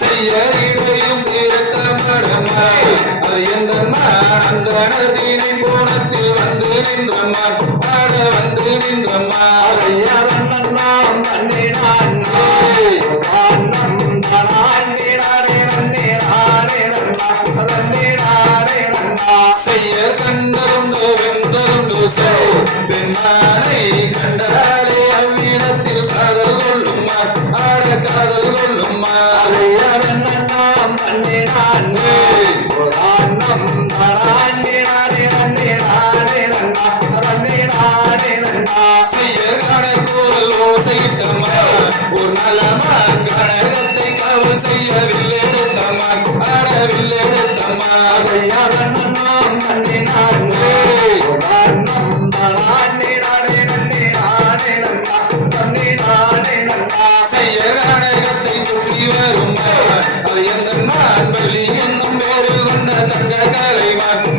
செய்யறிவையும் தீர்த்தமடமா அது எந்த அந்த நதியை கோணத்தில் வந்து நின்றம்மான் ஆட வந்து நின்றம்மான் செய்ய கண்டருண்டு வெந்தருண்டு பெண்ணானை கண்டாலே அவ்விடத்தில் காதல் கொள்ளுமார் ஆட காதல் கொள்ளுமார் செய்யற்கான கூறல் ஓசையிட்டம்மா ஒரு நலமான் கனகத்தை காவல் செய்யவில்லை எடுத்தம்மான் ஆடவில்லை எடுத்தம்மா செய்யற்கானகத்தை சுற்றி வரும்மா அது எந்த நான் பள்ளி என்னும் பேரு கொண்ட தங்க கலைமான்